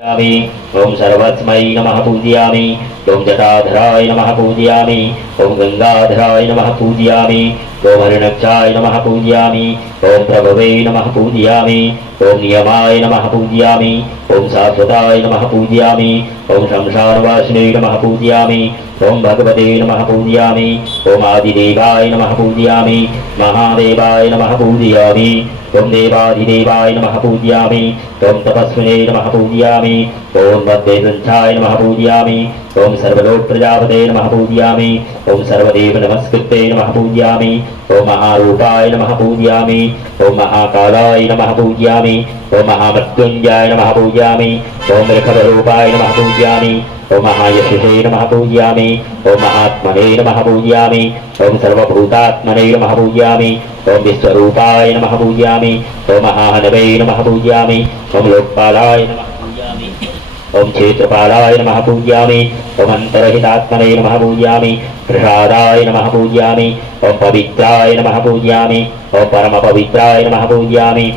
ओम सर्वस्मै नमः पूजयामि। ओम जटाधराय नमः पूजयामि। ओम गंगाधराय नमः पूजयामि। ओम हरिणक्षाय नमः पूजयामि। ओम प्रभवे नमः पूजयामि। ओम नियमाय नमः पूजयामि। ओम शाश्वताय नमः पूजयामि। ओम शमशानवासिने नमः पूजयामि। ओम भगवते नमः पूजयामि। ओम आदिदेवाय नमः पूजयामि। महादेवाय नमः पूजयामि। ओम देवाधिदेवाय नमः पूजयामि। ओम तपस्विने नमः पूजयामि। ओम मद्वेदंशाय नमः पूजयामि। ओम सर्वलोक प्रजापते नमः पूजयामि। ओम सर्वदेव नमस्कृते नमः पूजयामि। ओम महारूपाय नमः पूजयामि। ओम महाकालाय नमः पूजयामि। ओम महामृत्युंजयाय नमः पूजयामि। ओम ऋषभरूपाय नमः पूजयामि। ओम महायशसे नमः पूजयामि। ओम महात्मने नमः पूजयामि। ओम सर्वभूतात्मने नमः पूजयामि। ओम विश्वरूपाय नमः पूजयामि। ओम महाहनवे नमः पूजयामि। ओम लोकपालाय नमः पूजयामि। ओम क्षेत्रपालाय नमः पूजयामि। ओम अंतरहितात्मने नमः पूजयामि। प्रसादाय नमः पूजयामि। ओम पवित्राय नमः पूजयामि। ओम परम पवित्राय नमः पूजयामि।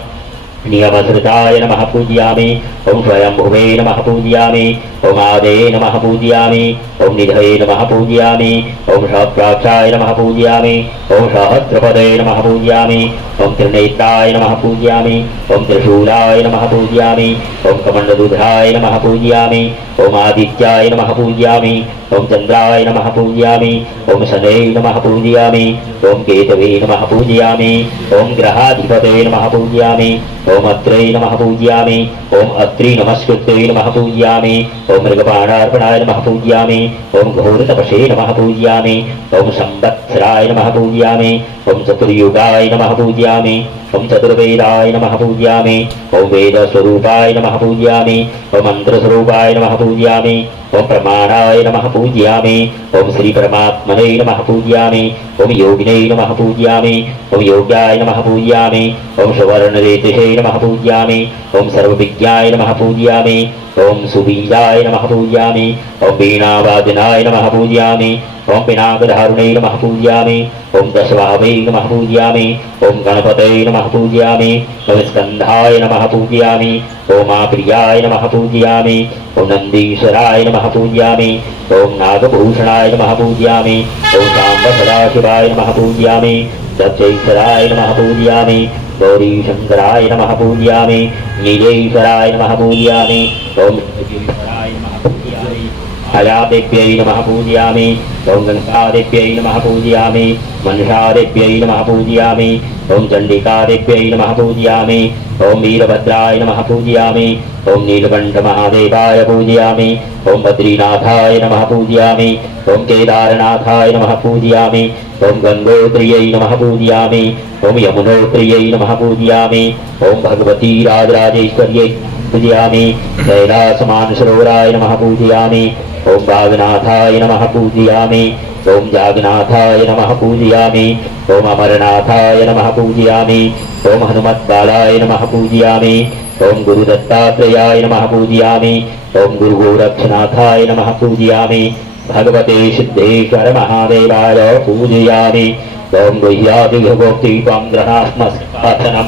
नियमश्रुताय नमः पूजयामि। ओम स्वयंभुवे नमः पूजयामि। ओम आदे नमः पूजयामि। ओम निधये नमः पूजयामि। ओम सहस्राक्षाय नमः पूजयामि। ओम सहस्रपदे नमः पूजयामि। ओम त्रिनेत्राय नमः पूजयामि। ओम त्रिशूलाय नमः पूजयामि। ओम कमंडलुधाय नमः पूजयामि। ओम आदित्याय नमः पूजयामि। ओम चंद्राय नमः पूजयामि। ओम शनये नमः पूजयामि। ओम केतवे नमः पूजयामि। ओम ग्रहाधिपते नमः पूजयामि। ओम अत्रे नमः पूजयामि। ओम अत्रि नमस्कृते नमः पूजयामि। ओम मृगपाणार्पणाय नमः पूजयामि। ओम घोरतपसे नमः पूजयामि। ओम संवत्सराय नमः पूजयामि। ओम चतुर्युगाय नमः पूजयामि। ओम चतुर्वेदाय नमः पूजयामि। ओम वेदस्वरूपाय नमः पूजयामि। ओम मंत्रस्वरूपाय नमः पूजयामि। ओम प्रमाणाय नमः पूजयामि। ओम श्री परमात्मने नमः पूजयामि। ओम योगिने नमः पूजयामि। ओम योग्याय नमः पूजयामि। ओम सुवर्णरेतसे नमः पूजयामि। ओम सर्वविज्ञाय नमः पूजयामि। ओम सुबीजाय नमः पूजयामि। ओम वीणावादनाय नमः पूजयामि। ओम पिनाकधारुणे नमः पूजयामि। ओम दशवाहवे नमः पूजयामि। ओम गणपते नमः पूजयामि। ओम स्कंधाय नमः पूजयामि। ओम प्रियाय नमः पूजयामि। ओम नंदीश्वराय नमः पूजयामि। ओम नागभूषणाय नमः पूजयामि। ओम सांब सदाशिवाय नमः पूजयामि। दक्षेश्वराय नमः पूजयामि। गौरी शंकराय नमः पूजयामि। नीलेश्वराय नमः पूजयामि। ओम योगेश्वराय नमः पूजयामि। छायादेव्यै नमः पूजयामि। ओम गंगादेव्यै नमः पूजयामि। मनसादेव्यै नमः पूजयामि। ओम चंडिकादेव्यै नमः पूजयामि। ओम वीरभद्राय नमः पूजयामि। ओम नीलकंठ महादेवाय पूजयामि। ओम बद्रीनाथाय नमः पूजयामि। ओम केदारनाथाय नमः पूजयामि। ओम गंगोत्र्यै नमः पूजयामि। ओम यमुनोत्र्यै नमः पूजयामि। ओम भगवती राजराजेश्वर्यै पूजयामि। कैलासमानसरोवराय नमः पूजयामि। ओम बागनाथाय नमः पूजयामि। ओम जागनाथाय नमः पूजयामि। ओम अमरनाथाय नमः पूजयामि। ओम हनुमत्बालाय नमः पूजयामि। ओम गुरुदत्तात्रेयाय नमः पूजयामि। ओम गुरुगोरक्षनाथाय नमः पूजयामि। भगवते सिद्धेश्वर महादेवाय पूजयामि। ओम गुह्यादिभोक्ति त्वं ग्रहात्मस्कासनं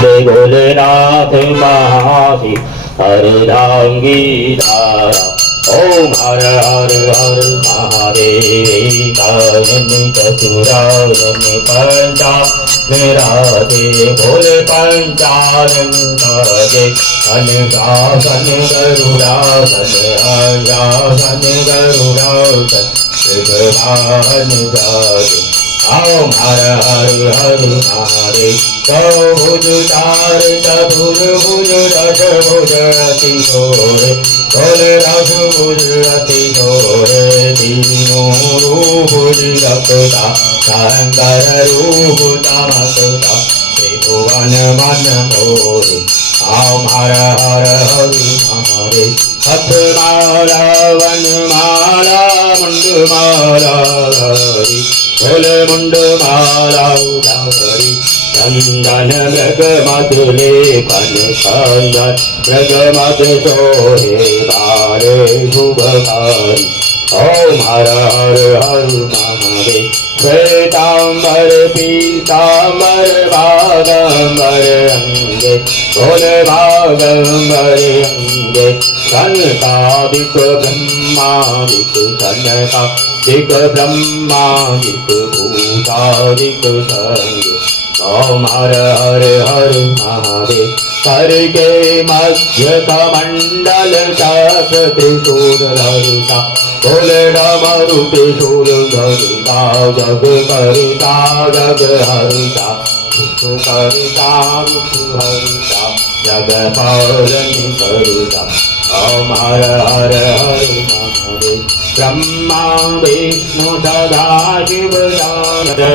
जय भोलेनाथ महासि अर्धांगीधारा। ओम हर हर हर महादेव चतुरायन पंचा विराजे भोले पंचानन भजे अनुशासन गरुड़ासन अनुशासन गरुड़ासन विभवान जागे। ओम हर हर हर महादेव चौभुज चार चतुर्भुज दशभुज अति घोरे भोले दशभुज अति घोरे तीनों रूप रखता शंकर रूप तमकता त्रिभुवन मन मोरे। ओम हर हर हर महादेव हथमाला वनमाला मुंडमाला हरि भोले मुंडमाला उधारी चंदन मृगमद लेखन चंदन मृगमद सोहे बारे शुभकारी। ओम हर हर हर महादेव श्वेतांबर पीतांबर बागंबर अंगे अंगे भोले बागंबरे अंगे सनकादिक ब्रह्मादिक सनकादिक ब्रह्मादिक भूतादिक संगे ओम हर हर हर महादेव करके मध्य कमंडल चक्र त्रिशूल धरुता बोले डमरु त्रिशूल धरुता जग करता जग हरुता दुख करता दुख हरुता जग पालनी करुता ओम हर हर हर महादेव ब्रह्मा विष्णु सदा शिव जानते